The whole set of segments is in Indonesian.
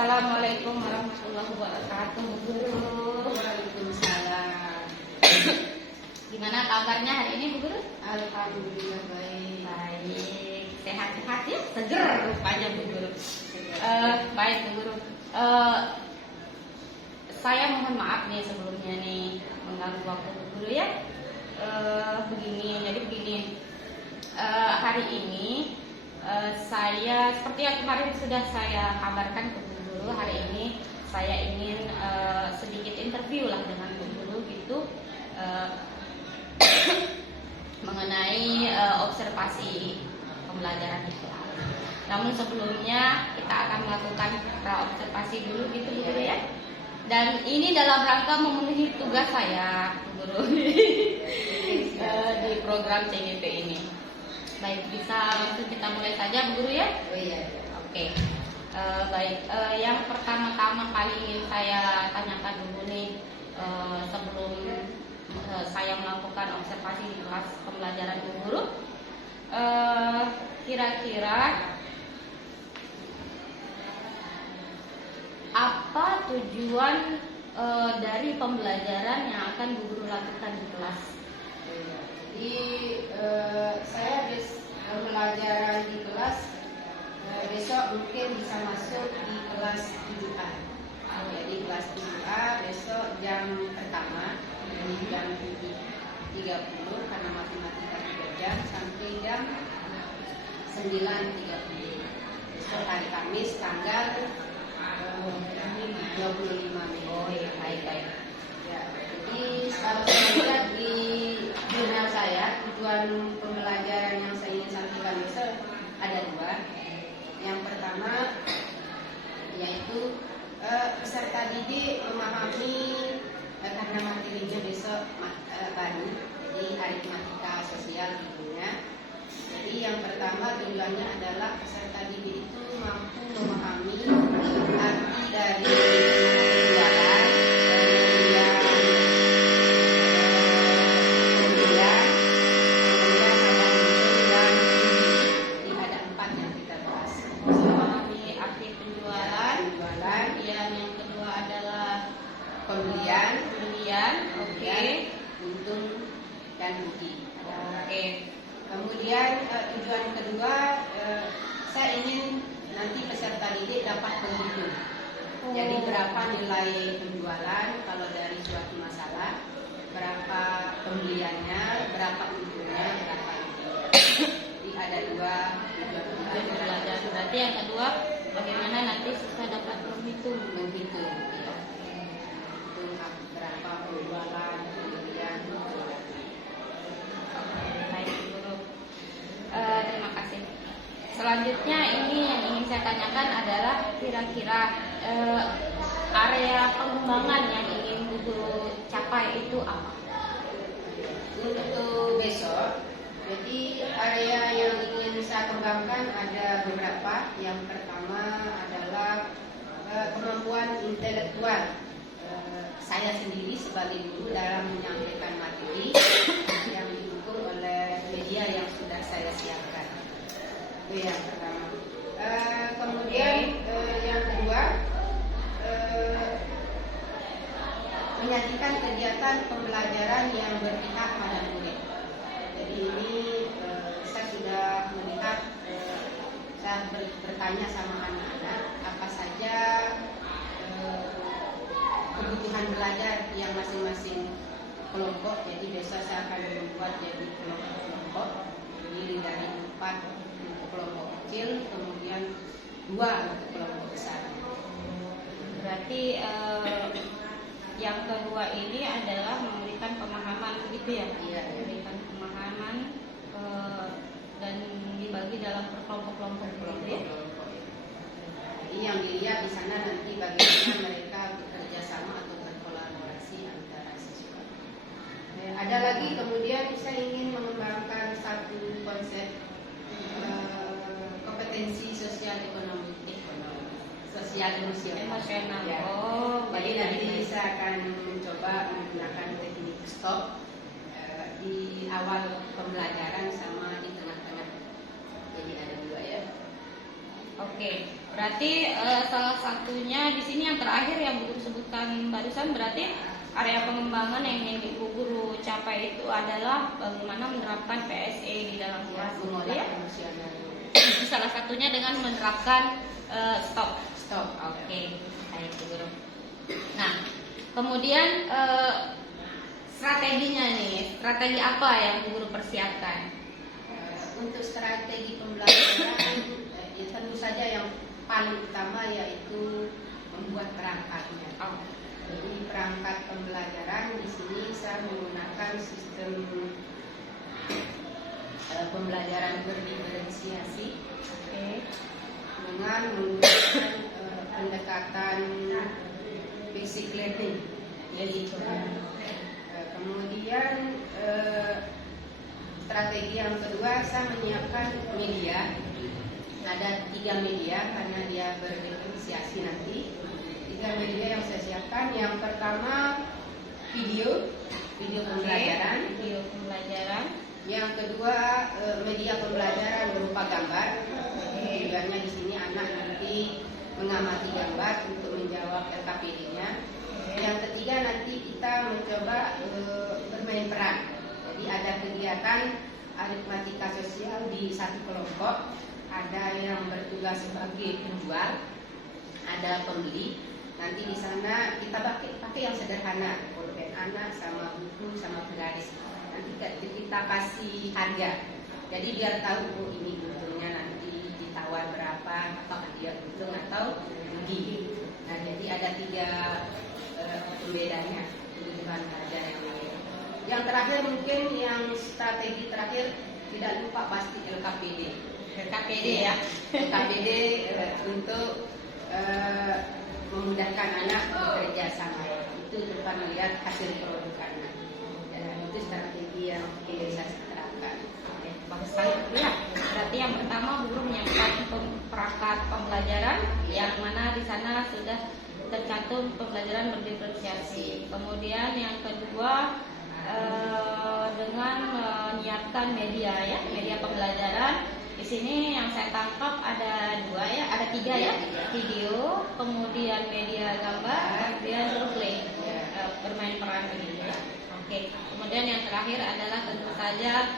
Assalamualaikum warahmatullahi wabarakatuh, Bu Guru. Waalaikumsalam. Gimana kabarnya hari ini, Bu Guru? Alhamdulillah baik. Baik, sehat-sehat ya, seger rupanya, Bu Guru. Baik, Bu Guru. Saya mohon maaf nih sebelumnya nih mengganggu waktu Bu Guru ya. Begini. Hari ini saya seperti yang kemarin sudah saya kabarkan ke Bu Guru, hari ini saya ingin sedikit interview lah dengan Bu Guru gitu mengenai observasi pembelajaran itu. Namun sebelumnya kita akan melakukan observasi dulu gitu Bu Guru ya. Dan ini dalam rangka memenuhi tugas saya Bu Guru di program CGP ini. Baik, bisa langsung kita mulai saja Bu Guru ya? Oh iya. Oke. Baik, yang pertama-tama kali ingin saya tanyakan dulu nih sebelum saya melakukan observasi di kelas pembelajaran Bu Guru. Kira-kira apa tujuan dari pembelajaran yang akan Bu Guru lakukan di kelas? Jadi saya habis pembelajaran di kelas, besok mungkin bisa masuk di kelas 7A. Jadi kelas 7A besok jam pertama dari jam 7.30 karena matematika 3 jam sampai jam 9.30. Besok hari Kamis tanggal 25 Mei. Oh iya, baik. Ya, jadi kalau saya lihat di jurnal saya, tujuan pembelajaran yang saya ingin sampaikan besok ada dua. Yang pertama yaitu peserta didik memahami karena materinya besok baru, jadi aritmatika sosial tentunya. Jadi yang pertama tujuannya adalah peserta didik itu mampu memahami arti dari penjualan, kemudian ada 4 yang kita bahas. Memahami arti penjualan, kemudian yang kedua adalah Pembelian, oke. untung dan rugi. Oke. Kemudian tujuan kedua, saya ingin nanti peserta didik dapat menghitung. Jadi berapa nilai penjualan kalau dari suatu masalah, berapa pembeliannya, berapa untungnya, berapa ruginya. Jadi ada dua tujuan Belajar. Berarti yang kedua bagaimana nanti siswa dapat menghitung. ya. Hitung berapa penjualan, pembelian. Baik, Bu Guru. Terima kasih. Selanjutnya ini yang ingin saya tanyakan adalah kira-kira area pengembangan yang ingin Bu Guru capai itu apa? Untuk besok, jadi area yang ingin saya kembangkan ada beberapa. Yang pertama adalah kemampuan intelektual saya sendiri sebagai guru dalam menyampaikan materi yang didukung oleh media yang sudah saya siapkan. Itu yang pertama. Kemudian yang kedua, menyajikan kegiatan pembelajaran yang berpihak pada murid. Jadi ini saya sudah melihat, saya bertanya sama anak-anak apa saja kebutuhan belajar yang masing-masing kelompok. Jadi besok saya akan membuat jadi kelompok-kelompok, terdiri dari 4 untuk kelompok kecil, kemudian 2 untuk kelompok besar. Berarti yang kedua ini adalah memberikan pemahaman begitu ya? Iya. Memberikan pemahaman dan dibagi dalam kelompok-kelompok begitu ya? Jadi yang dilihat di sana nanti bagaimana mereka bekerja sama atau berkolaborasi antara siswa. Ada lagi kemudian saya ingin mengembangkan satu konsep kompetensi sosial ekonomi, sosial emosional. Emosional. Ya. Oh, Jadi baik. nanti saya akan mencoba menggunakan teknik stop di awal pembelajaran sama di tengah-tengah. Jadi ada 2 ya. Oke. Berarti salah satunya di sini yang terakhir yang Bu Guru sebutkan barusan, berarti area pengembangan yang ingin Ibu Guru capai itu adalah bagaimana menerapkan PSE di dalam kelas gitu ya. Salah satunya dengan menerapkan stop. Oke, baik Bu Guru. Nah, kemudian strateginya nih, strategi apa yang Bu Guru persiapkan? Untuk strategi pembelajaran, ya tentu saja yang paling utama yaitu membuat perangkatnya. Jadi perangkat pembelajaran di sini saya menggunakan sistem pembelajaran berdiferensiasi dengan menggunakan pendekatan basic learning. Jadi kemudian strategi yang kedua, saya menyiapkan media. Ada 3 media karena dia berdiferensiasi nanti. 3 media yang saya siapkan. Yang pertama video pembelajaran. Video pembelajaran. Yang kedua media pembelajaran berupa gambar. Tujuannya di sini anak nanti mengamati gambar untuk menjawab LKPD-nya. Yang ketiga nanti kita mencoba bermain peran. Jadi ada kegiatan aritmatika sosial di satu kelompok. Ada yang bertugas sebagai penjual, ada pembeli. Nanti di sana kita pakai yang sederhana, pulpen anak sama buku sama penggaris. Nanti kita kasih harga. Jadi biar tahu ini untungnya nanti ditawar berapa, apakah dia untung atau rugi. Nah jadi ada 3 pembedanya, kebutuhan harga yang lain. Yang terakhir mungkin yang strategi terakhir, tidak lupa pasti LKPD ya. LKPD untuk memudahkan anak bekerja sama. Itu tanpa melihat hasil produk anak. Itu strategi yang saya terapkan. Bagus sekali ya. Berarti yang pertama Bu Guru menyiapkan perangkat pembelajaran yang mana di sana sudah tercantum pembelajaran berdiferensiasi. Kemudian yang kedua dengan menyiapkan media ya, media pembelajaran. Di sini yang saya tangkap ada 2 ya, ada 3 ya, video, kemudian media gambar, kemudian role play, bermain peran begitu ya. Oke. Kemudian yang terakhir adalah tentu saja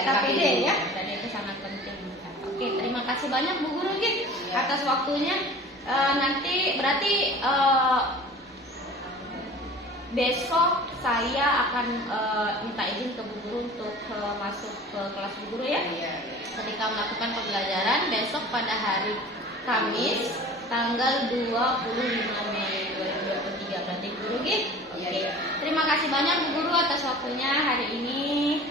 LKPD ya, dan itu sangat penting. Oke, terima kasih banyak Bu Guru atas waktunya. Nanti berarti besok saya akan minta izin ke Bu Guru untuk masuk ke kelas Bu Guru ya. Ketika melakukan pembelajaran besok pada hari Kamis tanggal 25 Mei 2023 berarti Bu Guru gitu. Oke. Terima kasih banyak Bu Guru atas waktunya hari ini.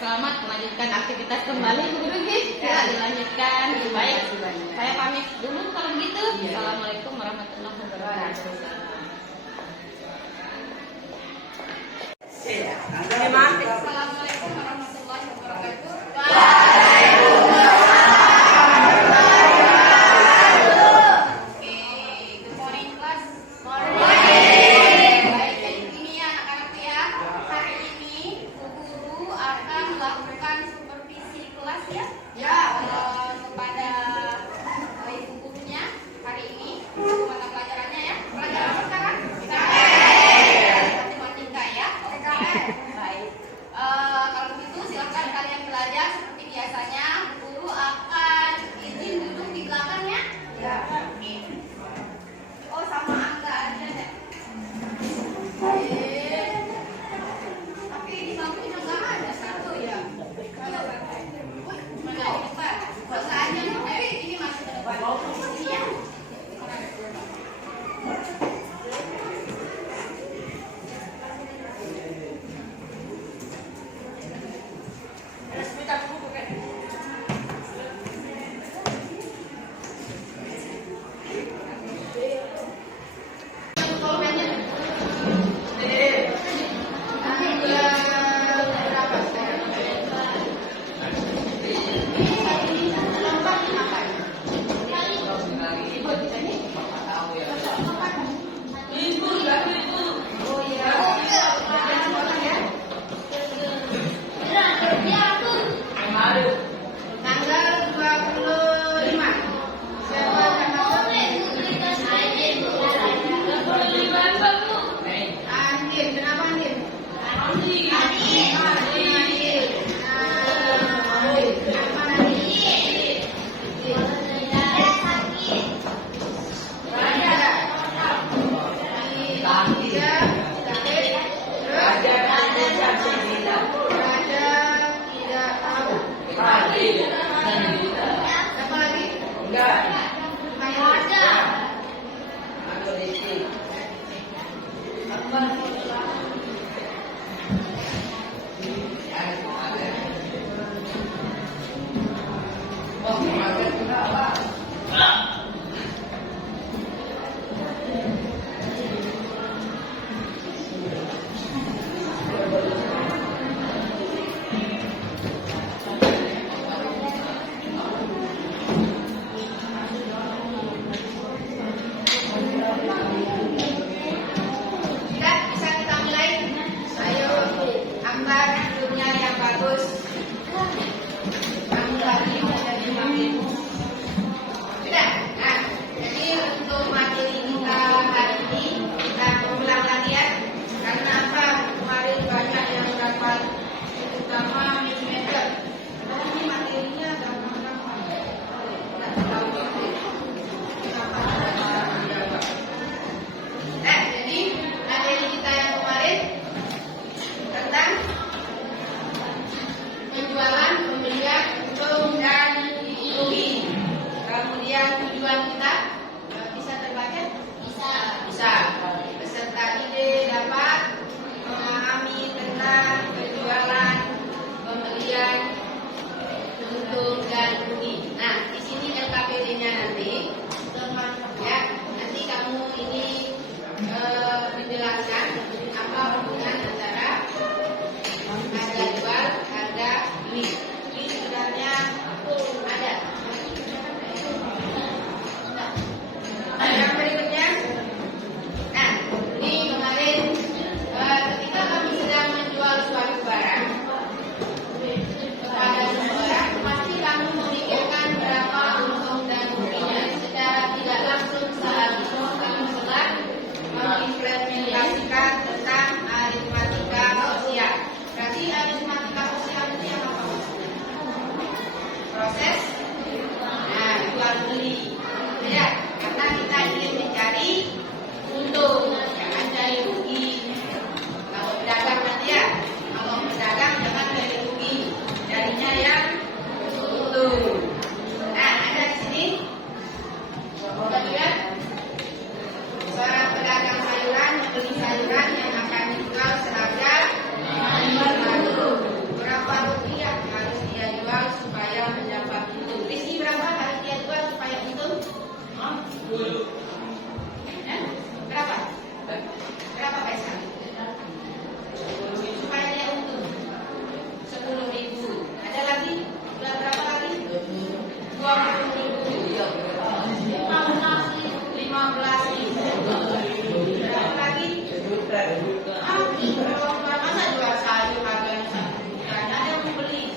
Selamat melanjutkan aktivitas kembali Bu Guru gitu. Dilanjutkan. Baik. Saya pamit dulu kalau gitu. Assalamualaikum warahmatullahi wabarakatuh. Assalamualaikum warahmatullahi wabarakatuh. Oke, good morning class. Baik, jadi begini ya anak-anakku ya. Hari ini Bu Guru akan melakukan supervisi kelas ya. Kepada ibu gurunya hari ini. Mata pelajarannya ya. Pelajaran apa sekarang? Matematika ya. Oke. Baik. Kalau begitu silakan kalian belajar seperti biasanya. Bu Guru akan izin duduk di belakangnya. Ya. Oke. Oh sama Angga aja deh. Tapi di bangkunya nggak ada satu ya. Mana satu? Mana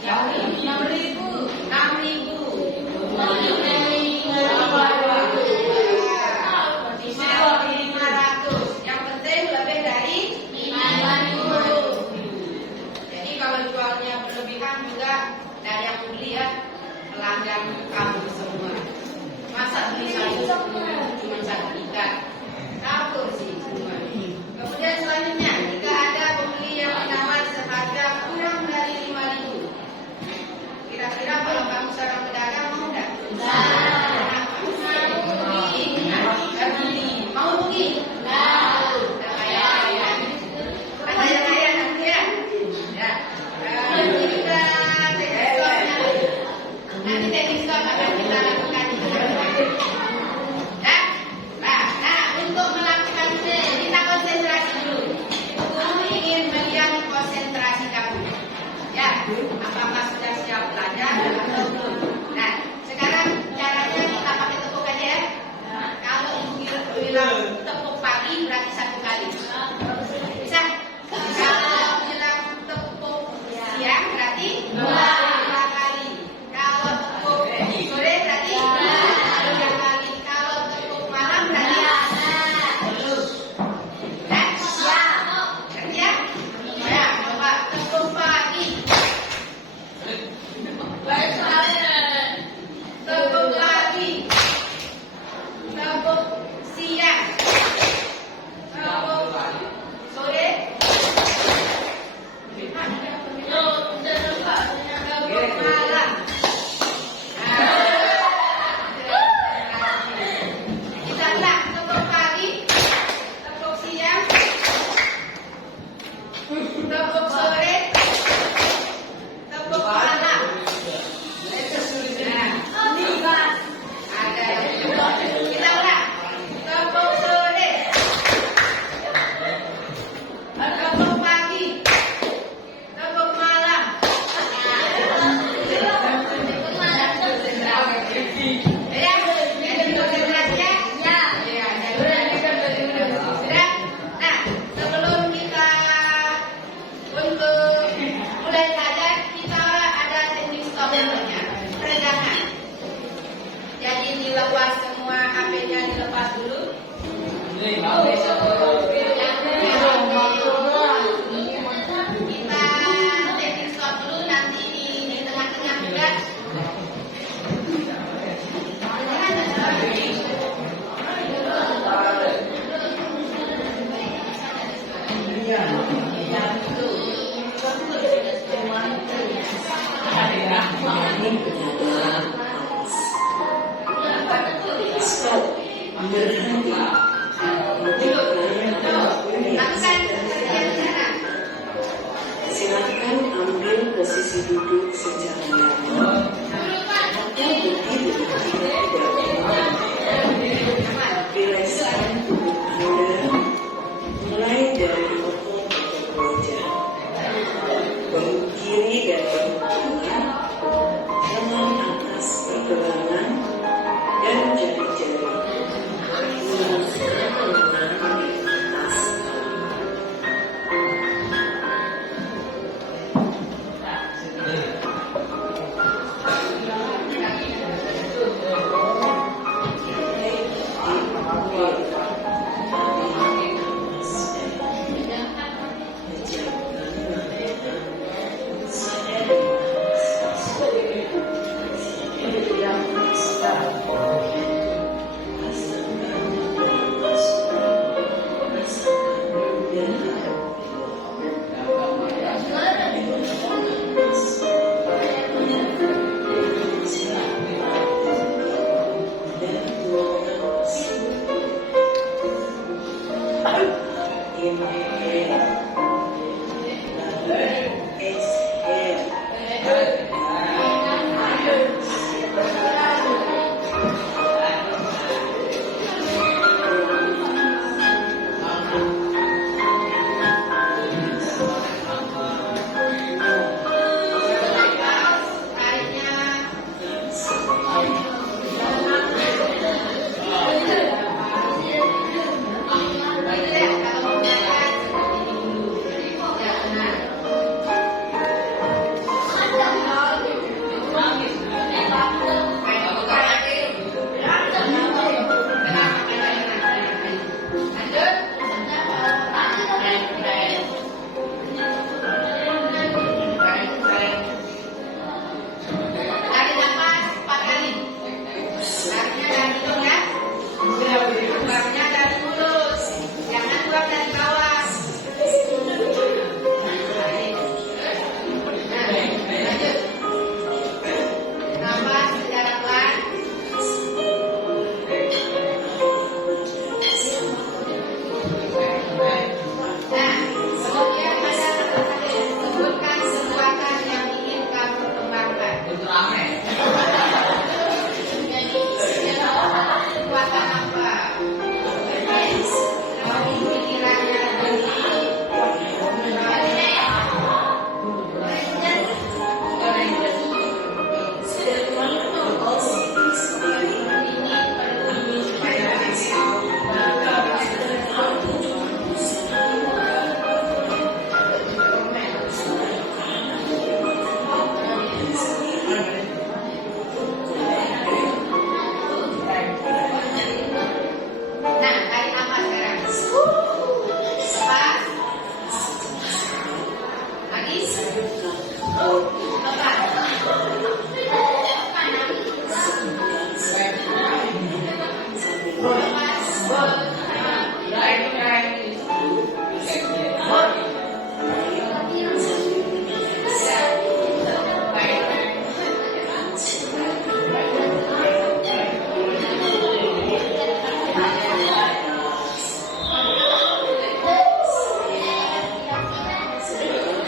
Yang penting lebih dari 5.000. Jadi kalau jualnya berlebihan juga dari yang beli ya, pelanggan kamu semua. Masa beli satu cuma satu ikat, kabur sih semua. Kemudian selanjutnya, jika ada pembeli yang menawar seharga kurang dari 5.000, kira-kira kalau kamu seorang pedagang mau nggak? Mau rugi? Nanti teknik stop akan kita lakukan. Untuk melakukan kita konsentrasi dulu. Guru ingin melihat konsentrasi kamu. Ya, apakah sudah siap belajar atau belum? Nah, sekarang caranya kita pakai tepuk aja ya. Kalau ibu bilang tepuk pagi berarti 1 kali. Bisa? Kalau bilang tepuk siang berarti 2 kali. Kalau tepuk sore berarti 3 kali. Kalau tepuk malam berarti kerja? Ya, coba tepuk pagi. Tepuk pagi. Tepuk siang. Tepuk sore. Tepuk malam. Kita ulang, tepuk pagi, tepuk siang, tepuk sore, tepuk malam. Ada yang kita ulang, tepuk sore, tepuk pagi, tepuk malam. Ya, jadi konsentrasinya. Ya, sudah. Nah, sebelum kita untuk mulai belajar, kita ada teknik stop namanya, peregangan. Jadi dilepas semua HP-nya, dilepas dulu. Kita teknik stop dulu, nanti di tengah-tengah juga. Stop. Berhenti.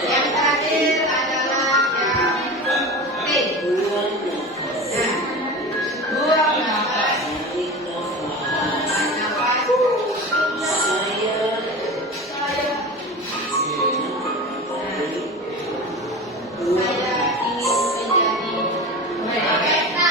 Yang terakhir adalah yang T. Nah, buang nafas. Nafas. Saya ingin menjadi saya ingin menjadi presiden. Terakhir ada kata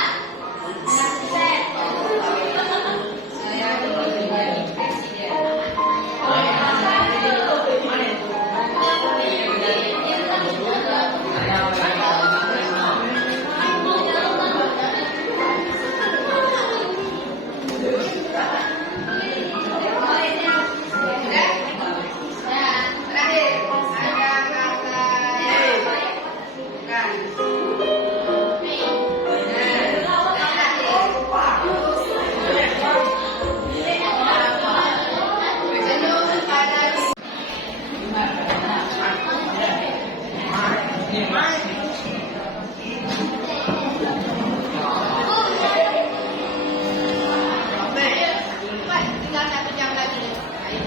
bukan. Senyum pada tinggal 1 jam lagi. Ayo.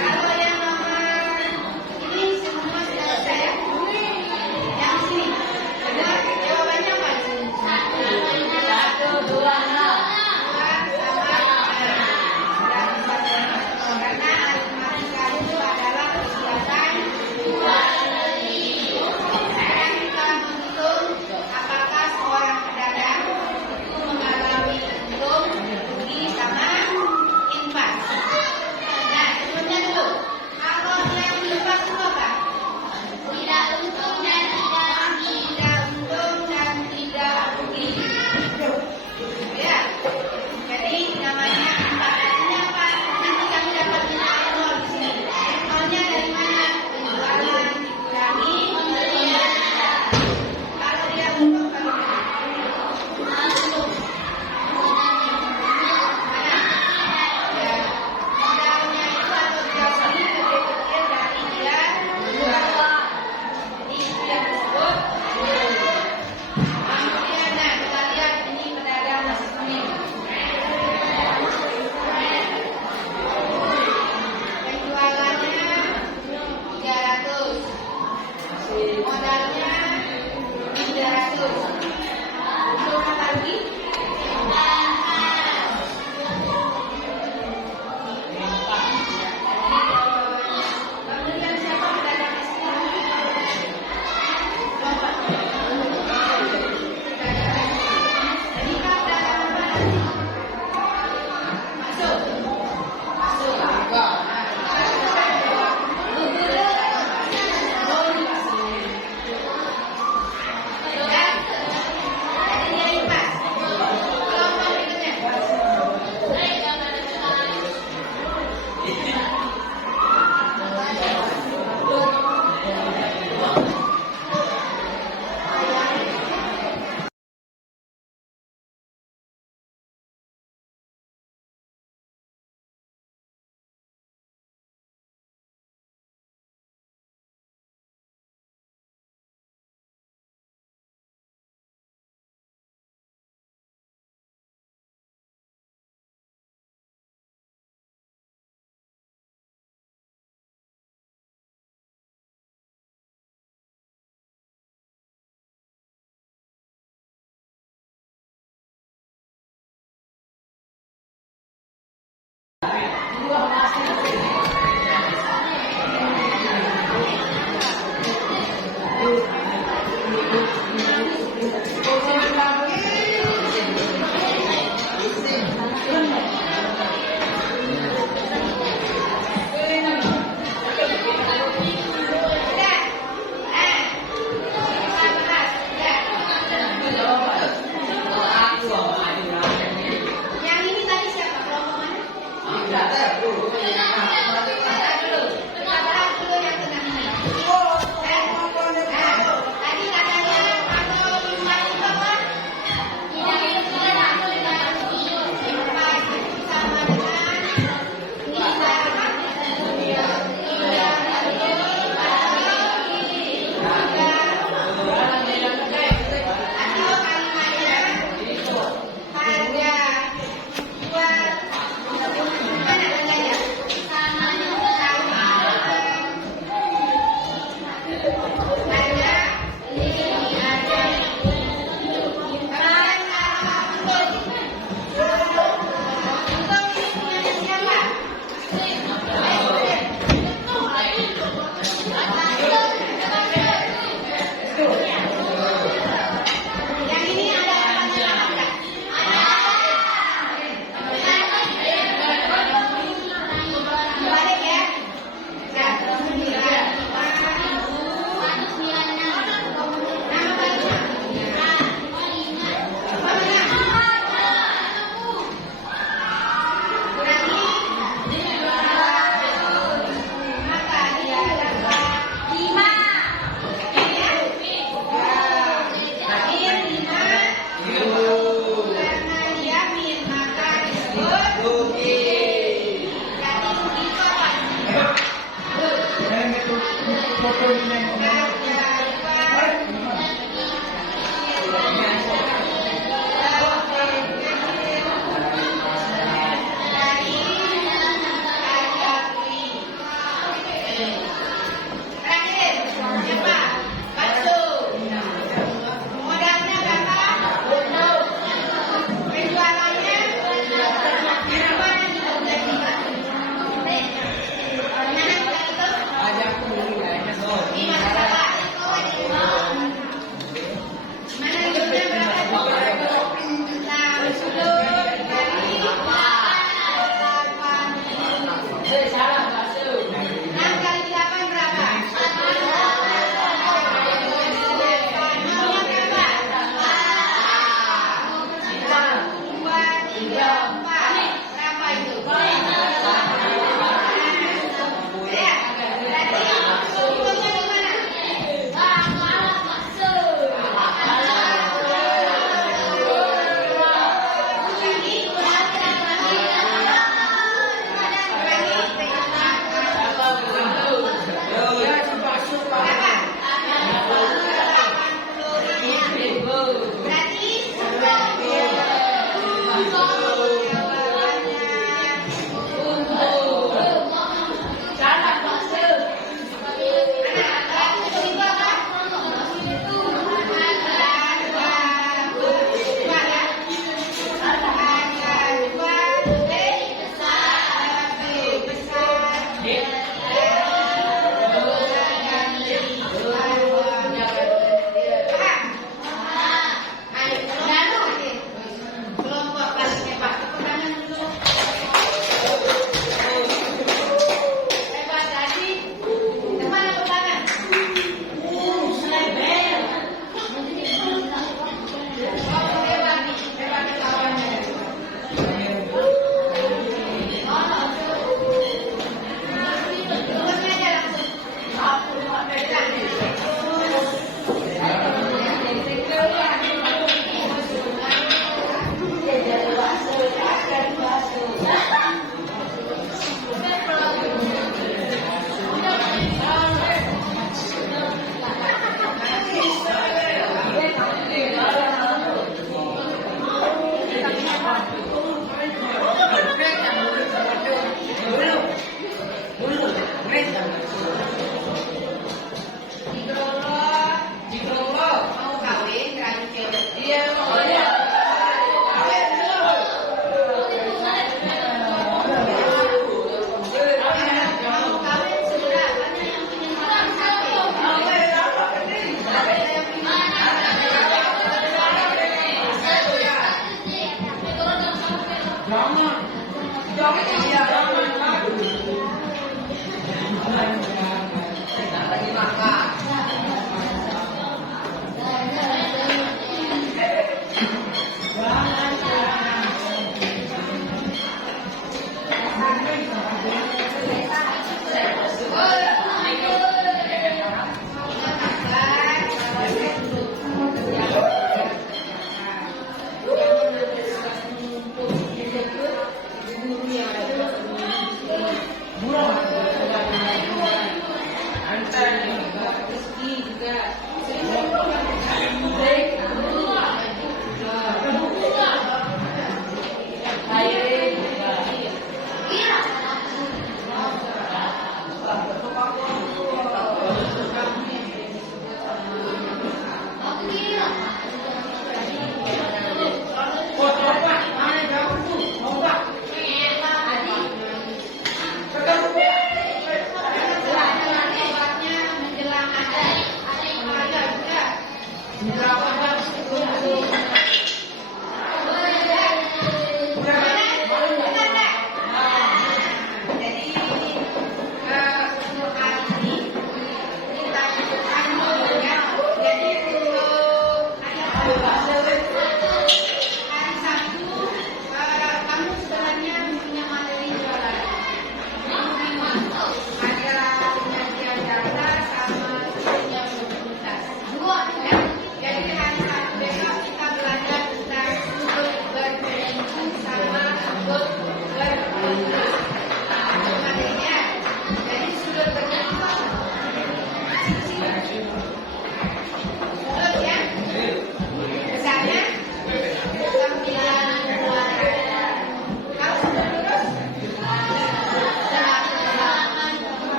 Kalau yang nomor ini semua sudah saya. Yang sini. Jawabannya apa? Satu, dua, nol. Karena matematika itu adalah kegiatan sekarang kita menghitung apakah seorang pedagang itu mengalami untung, rugi sama infak. Nah, sebelumnya dulu, kalau yang infak itu apa? Tidak untung dan tidak rugi. Tidak untung dan tidak rugi. Ya, jadi namanya infak. Artinya apa? Nanti kami dapat nilai nol di sini. Nolnya dari mana? Penjualan dikurangi pembelian. Kalau dia untung mana? Ya, modalnya itu atau biasa ini lebih kecil dari dia jual. Jadi itu yang disebut. Kemudian, nah kita lihat ini pedagang nasi kuning. Penjualannya 300, modalnya 300. Untung apa rugi? Kemudian siapa pedagang nasi kuning? Bapak. Jadi kan pedagang apa nanti? Masuk. Masuk. Nah, kita jawab. Oh, ini masuk.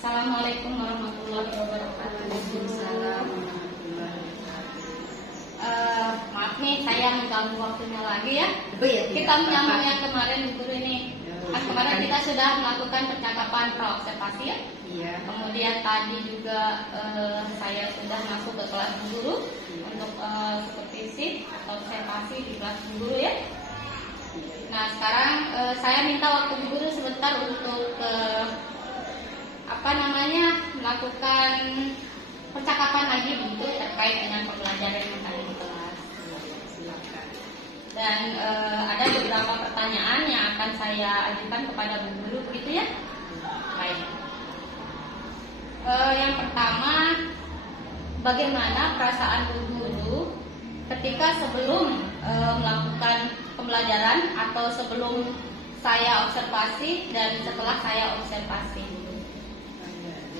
Assalamualaikum warahmatullahi wabarakatuh. Maaf nih, saya mengganggu waktunya lagi ya. Kita menyambung yang kemarin guru ini. Kan kemarin kita sudah melakukan percakapan praobservasi ya. Iya. Kemudian tadi juga saya sudah masuk ke kelas guru untuk supervisi observasi di kelas guru ya. Nah sekarang saya minta waktu guru sebentar untuk melakukan percakapan lagi begitu terkait dengan pembelajaran yang tadi di kelas. Dan ada beberapa pertanyaan yang akan saya ajukan kepada Bu Guru, begitu ya? Baik. Yang pertama, bagaimana perasaan Bu Guru ketika sebelum melakukan pembelajaran atau sebelum saya observasi dan setelah saya observasi?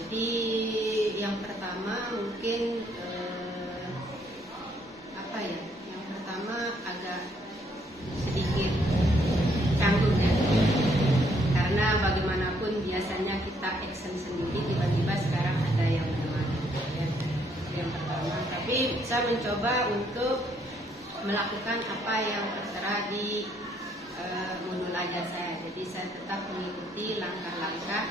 Jadi yang pertama mungkin apa ya? Yang pertama agak sedikit canggung ya, karena bagaimanapun biasanya kita action sendiri, tiba-tiba sekarang ada yang menemani ya. Yang pertama, tapi saya mencoba untuk melakukan apa yang tertera di modul ajar saya. Jadi saya tetap mengikuti langkah-langkah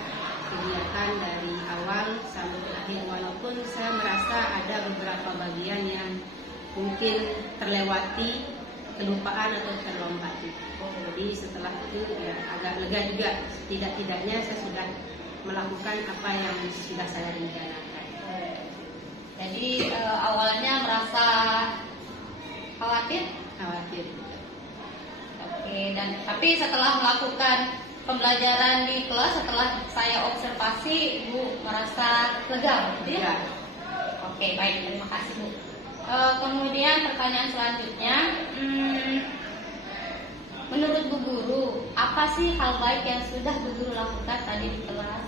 kegiatan dari awal sampai akhir, walaupun saya merasa ada beberapa bagian yang mungkin terlewati, kelupaan atau terlompati. Jadi setelah itu ya agak lega juga, tidak-tidaknya saya sudah melakukan apa yang sudah saya rencanakan. Jadi awalnya merasa khawatir? Khawatir. Oke, dan tapi setelah melakukan pembelajaran di kelas, setelah saya observasi, Bu merasa lega, gitu ya? Ya. Oke, baik, terima kasih, Bu. Kemudian pertanyaan selanjutnya, menurut Bu Guru, apa sih hal baik yang sudah Bu Guru lakukan tadi di kelas?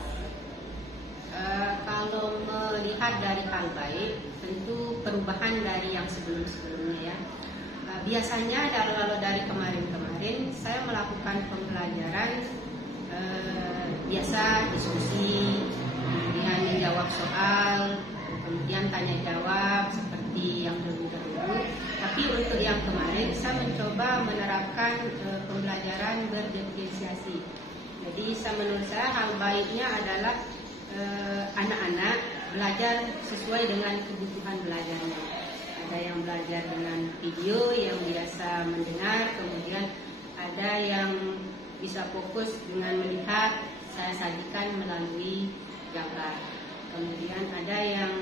Kalau melihat dari hal baik, tentu perubahan dari yang sebelum-sebelumnya ya. Biasanya kalau dari kemarin-kemarin saya melakukan pembelajaran biasa diskusi, kemudian menjawab soal, kemudian tanya jawab seperti yang dulu-dulu. Tapi untuk yang kemarin saya mencoba menerapkan pembelajaran berdiferensiasi. Jadi menurut saya hal baiknya adalah anak-anak belajar sesuai dengan kebutuhan belajarnya. Ada yang belajar dengan video yang biasa mendengar, kemudian ada yang bisa fokus dengan melihat, saya sajikan melalui gambar. Kemudian ada yang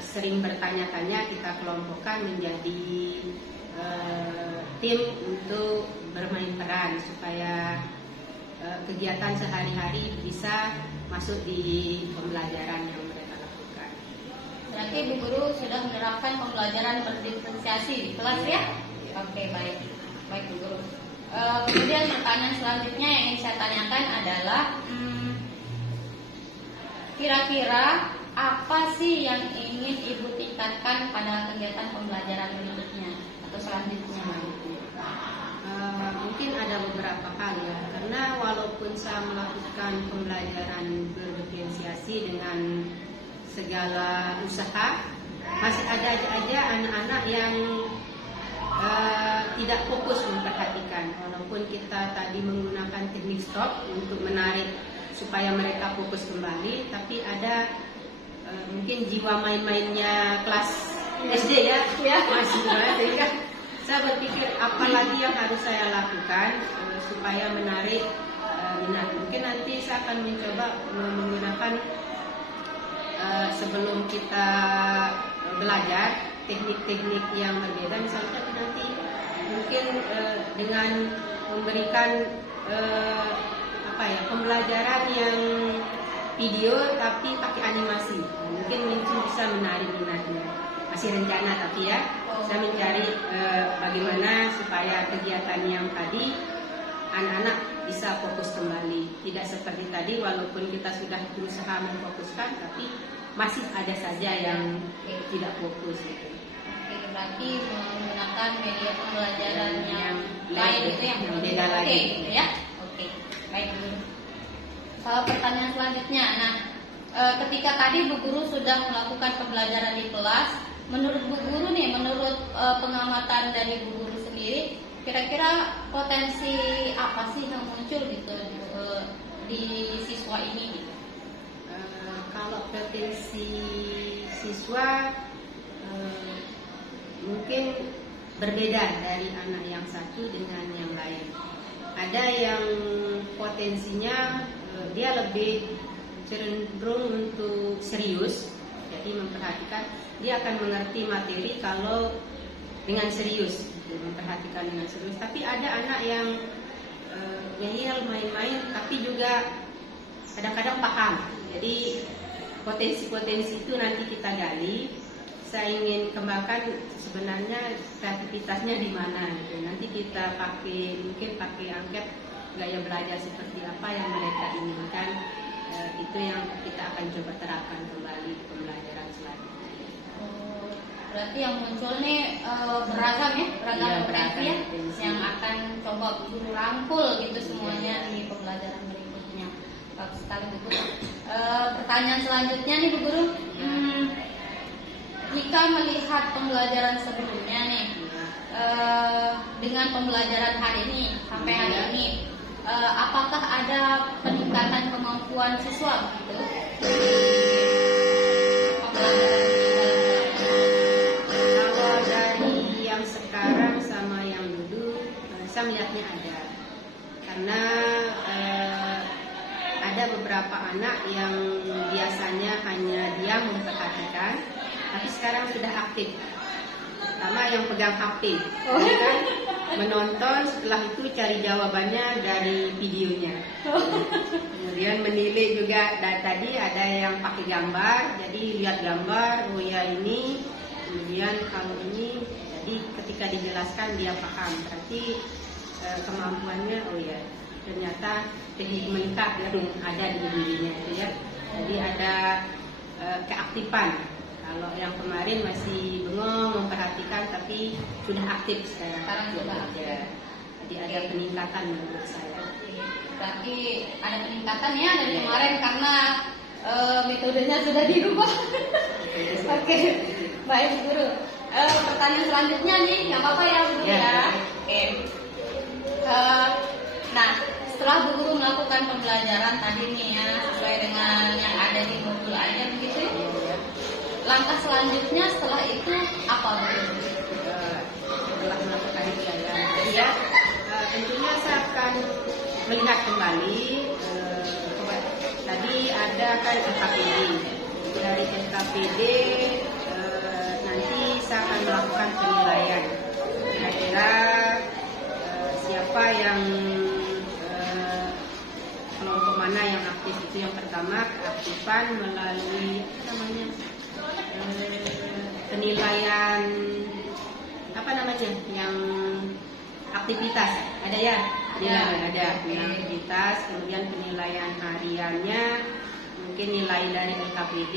sering bertanya-tanya, kita kelompokkan menjadi tim untuk bermain peran supaya kegiatan sehari-hari bisa masuk di pembelajaran yang mereka lakukan. Berarti Bu Guru sudah menerapkan pembelajaran berdiferensiasi di kelas ya? Oke, baik. Baik, Bu Guru. Kemudian pertanyaan selanjutnya yang ingin saya tanyakan adalah kira-kira apa sih yang ingin Ibu tingkatkan pada kegiatan pembelajaran berikutnya atau selanjutnya? Mungkin ada beberapa hal ya, karena walaupun saya melakukan pembelajaran berdiferensiasi dengan segala usaha, masih ada aja anak-anak yang tidak fokus memperhatikan. Walaupun kita tadi menggunakan teknik stop untuk menarik supaya mereka fokus kembali, tapi ada mungkin jiwa main-mainnya kelas SD ya, masih sehingga saya berpikir apa lagi yang harus saya lakukan supaya menarik minat. Mungkin nanti saya akan mencoba menggunakan sebelum kita belajar teknik-teknik yang berbeda, misalnya nanti mungkin dengan memberikan pembelajaran yang video tapi pakai animasi, mungkin bisa menarik minatnya. Masih rencana tapi ya, saya mencari bagaimana supaya kegiatan yang tadi anak-anak bisa fokus kembali. Tidak seperti tadi, walaupun kita sudah berusaha memfokuskan, tapi masih ada saja yang tidak fokus. Oke, berarti menggunakan media pembelajaran yang lain itu yang beda lagi. Gitu ya. Oke, baik Bu. Pertanyaan selanjutnya, ketika tadi Bu Guru sudah melakukan pembelajaran di kelas, menurut Bu Guru nih, menurut pengamatan dari Bu Guru sendiri, kira-kira potensi apa sih yang muncul gitu di siswa ini? Gitu? Kalau potensi siswa mungkin berbeda dari anak yang satu dengan yang lain. Ada yang potensinya dia lebih cenderung untuk serius, jadi memperhatikan, dia akan mengerti materi kalau dengan serius, gitu, memperhatikan dengan serius. Tapi ada anak yang ngeyel main-main, tapi juga kadang-kadang paham. Jadi potensi-potensi itu nanti kita gali. Saya ingin kembangkan sebenarnya kreativitasnya di mana. Gitu. Nanti kita mungkin pakai angket gaya belajar seperti apa yang mereka inginkan. Itu yang kita akan coba terapkan kembali di pembelajaran selanjutnya. Berarti yang muncul nih beragam ya, beragam Iya, potensi ya, potensi. yang akan coba guru rangkul gitu semuanya di pembelajaran berikutnya. Bagus sekali Bu Guru. Pertanyaan selanjutnya nih Bu Guru, jika melihat pembelajaran sebelumnya nih dengan pembelajaran hari ini sampai hari ini, apakah ada peningkatan kemampuan siswa gitu? Kalau dari yang sekarang sama yang dulu, saya melihatnya ada. Karena ada beberapa anak yang biasanya hanya diam memperhatikan, tapi sekarang sudah aktif. Pertama yang pegang HP, kan menonton, setelah itu cari jawabannya dari videonya. Kemudian menilai juga. Dan tadi ada yang pakai gambar, jadi lihat gambar, oh ya ini. Kemudian kalau ini, jadi ketika dijelaskan dia paham. Berarti kemampuannya, oh ya ternyata teknik meningkat ya ada di dirinya itu ya. Jadi ada keaktifan. Kalau yang kemarin masih bengong memperhatikan, tapi sudah aktif sekarang Sudah aktif. Jadi ada peningkatan menurut saya. Berarti ada peningkatan ya dari kemarin karena metodenya sudah dirubah. Oke, baik Bu Guru. Pertanyaan selanjutnya nih, nggak apa-apa ya Bu Guru ya. Oke. Nah, setelah Bu Guru melakukan pembelajaran tadi nih ya sesuai dengan yang ada di modul aja begitu ya. Langkah selanjutnya setelah itu apa Bu Guru? Setelah melakukan pembelajaran, ya tentunya saya akan melihat kembali. Tadi ada kan LKPD. Dari LKPD nanti saya akan melakukan penilaian. Kira-kira siapa yang kelompok mana yang aktif, itu yang pertama keaktifan melalui apa namanya penilaian apa namanya yang aktivitas ada ya, ada penilaian aktivitas, kemudian penilaian hariannya, mungkin nilai dari LKPD,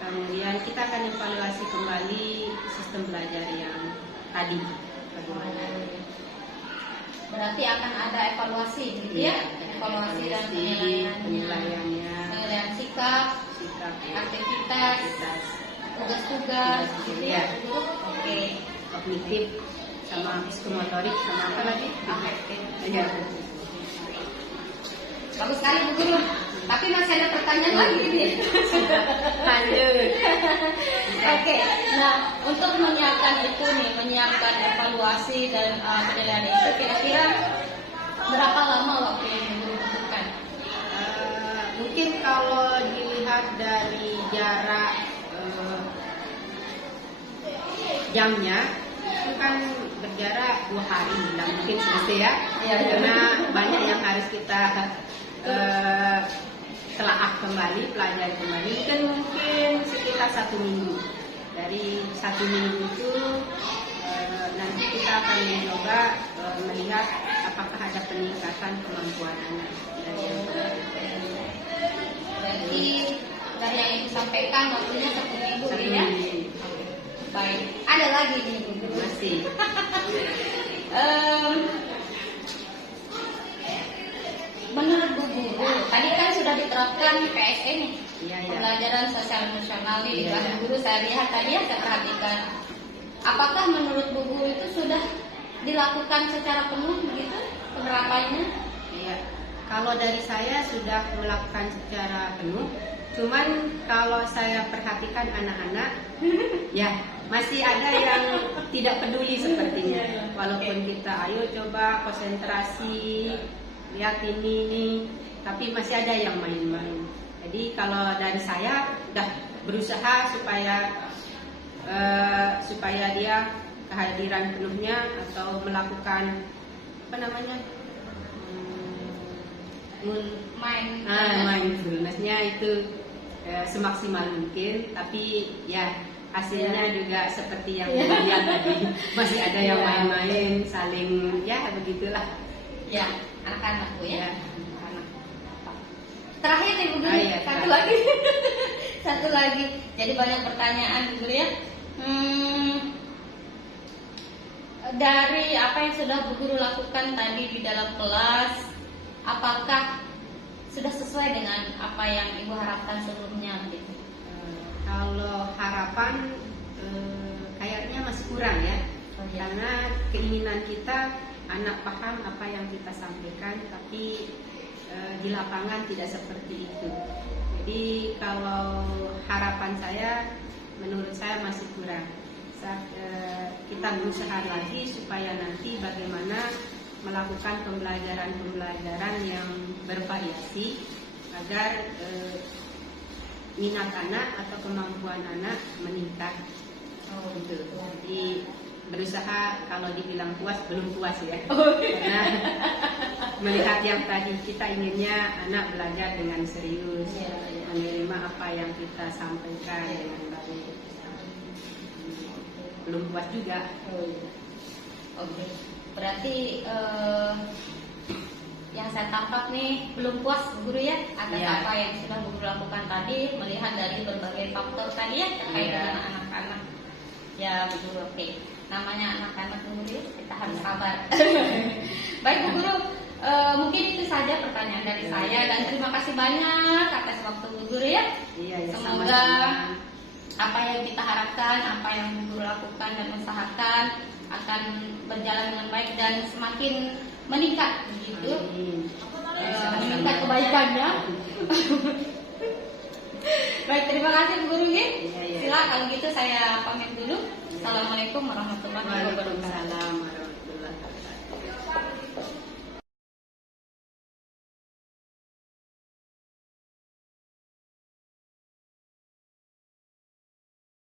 kemudian kita akan evaluasi kembali sistem belajar yang tadi bagaimana. Berarti akan ada evaluasi gitu ya, evaluasi dan penilaiannya, penilaian sikap, aktivitas, tugas-tugas, gitu ya. Oke. Kognitif sama psikomotorik sama apa lagi? Iya. Bagus sekali Bu Guru. Tapi masih ada pertanyaan lagi nih. Lanjut. Oke. Nah, untuk menyiapkan itu nih, menyiapkan evaluasi dan penilaian itu, kira-kira berapa lama waktu yang Bu Guru butuhkan? Mungkin kalau dilihat dari jarak jamnya, itu kan berjarak 2 hari, tidak mungkin selesai ya, karena banyak yang harus kita telaah kembali, pelajari kembali. Kan mungkin sekitar 1 minggu. Dari 1 minggu itu nanti kita akan mencoba melihat apakah ada peningkatan kemampuan anak. Berarti dari yang Ibu sampaikan waktunya 1 minggu ya? Baik, ada lagi nih Bu Guru. Masih. Menurut Bu Guru, tadi kan sudah diterapkan PSE nih, Iya. pembelajaran sosial emosional nih di kelas Iya. Bu Guru. Saya lihat tadi ya, saya perhatikan. Apakah menurut Bu Guru itu sudah dilakukan secara penuh begitu penerapannya? Iya. Kalau dari saya sudah melakukan secara penuh. Cuman kalau saya perhatikan anak-anak, ya masih ada yang tidak peduli sepertinya. Walaupun kita ayo coba konsentrasi, lihat ini, tapi masih ada yang main-main. Jadi kalau dari saya udah berusaha supaya dia kehadiran penuhnya atau melakukan apa namanya mindfulness-nya itu semaksimal mungkin, tapi ya hasilnya juga seperti yang dilihat tadi, masih ada yang main-main, saling ya begitulah. Ya, anak-anak Bu ya. Anak. Terakhir nih Bu Guru, Iya, satu lagi. Satu lagi. Jadi banyak pertanyaan Bu Guru ya. Dari apa yang sudah Bu Guru lakukan tadi di dalam kelas, apakah sudah sesuai dengan apa yang Ibu harapkan sebelumnya gitu? Kalau harapan kayaknya masih kurang ya, karena keinginan kita anak paham apa yang kita sampaikan, tapi di lapangan tidak seperti itu. Jadi kalau harapan saya, menurut saya masih kurang. Kita berusaha lagi supaya nanti bagaimana melakukan pembelajaran yang bervariasi agar minat anak atau kemampuan anak meningkat. Gitu. Jadi berusaha, kalau dibilang puas belum puas ya. Karena melihat yang tadi kita inginnya anak belajar dengan serius, menerima apa yang kita sampaikan dengan baik. Belum puas juga. Oke. Berarti yang saya tangkap nih belum puas Bu Guru ya atas apa yang sudah Bu Guru lakukan tadi, melihat dari berbagai faktor tadi ya terkait dengan anak-anak. Ya Bu Guru, oke. Namanya anak-anak Bu Guru, kita harus sabar. Baik Bu Guru, mungkin itu saja pertanyaan dari saya, dan terima kasih banyak atas waktu Bu Guru ya. Semoga sama-sama. Apa yang kita harapkan, apa yang Bu Guru lakukan dan usahakan akan berjalan dengan baik dan semakin meningkat begitu. Meningkat kebaikannya. Baik, terima kasih Bu Guru ya. Sila kalau gitu saya pamit dulu. Assalamualaikum warahmatullahi wabarakatuh.